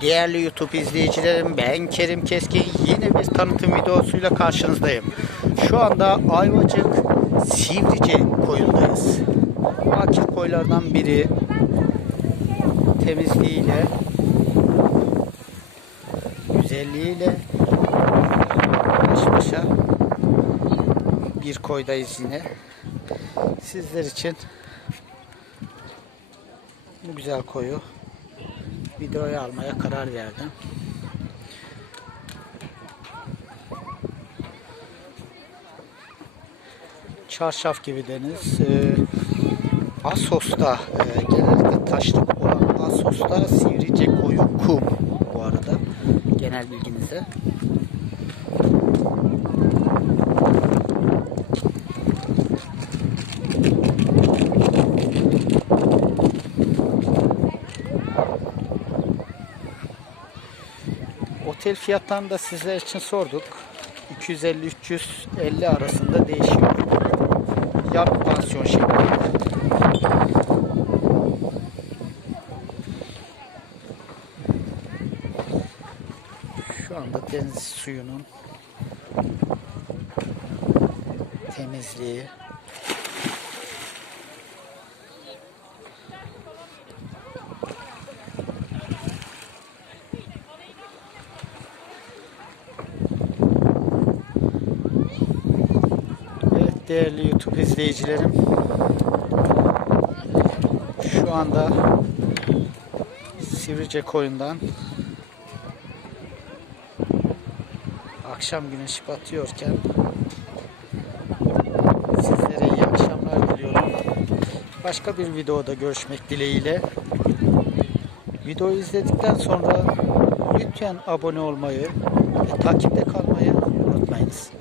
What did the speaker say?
Değerli YouTube izleyicilerim ben Kerim Keskin yine bir tanıtım videosuyla karşınızdayım. Şu anda Ayvacık Sivrice koyundayız. Akif koylardan biri temizliğiyle güzelliğiyle baş başa bir koydayız yine. Sizler için bu güzel koyu videoya almaya karar verdim. Çarşaf gibi deniz. Ee, Asos'ta e, genellikle taşlık olan Asos'ta Sivrice koyu kum bu arada. Genel bilginize. Otel fiyatlarını da sizler için sorduk. 250-350 arasında değişiyor. Yarım pansiyon şeklinde. Şu anda deniz suyunun temizliği değerli YouTube izleyicilerim. Şu anda Sivrice koyundan akşam güneşi batıyorken sizlere iyi akşamlar diliyorum. Başka bir videoda görüşmek dileğiyle. Videoyu izledikten sonra lütfen abone olmayı ve takipte kalmayı unutmayınız.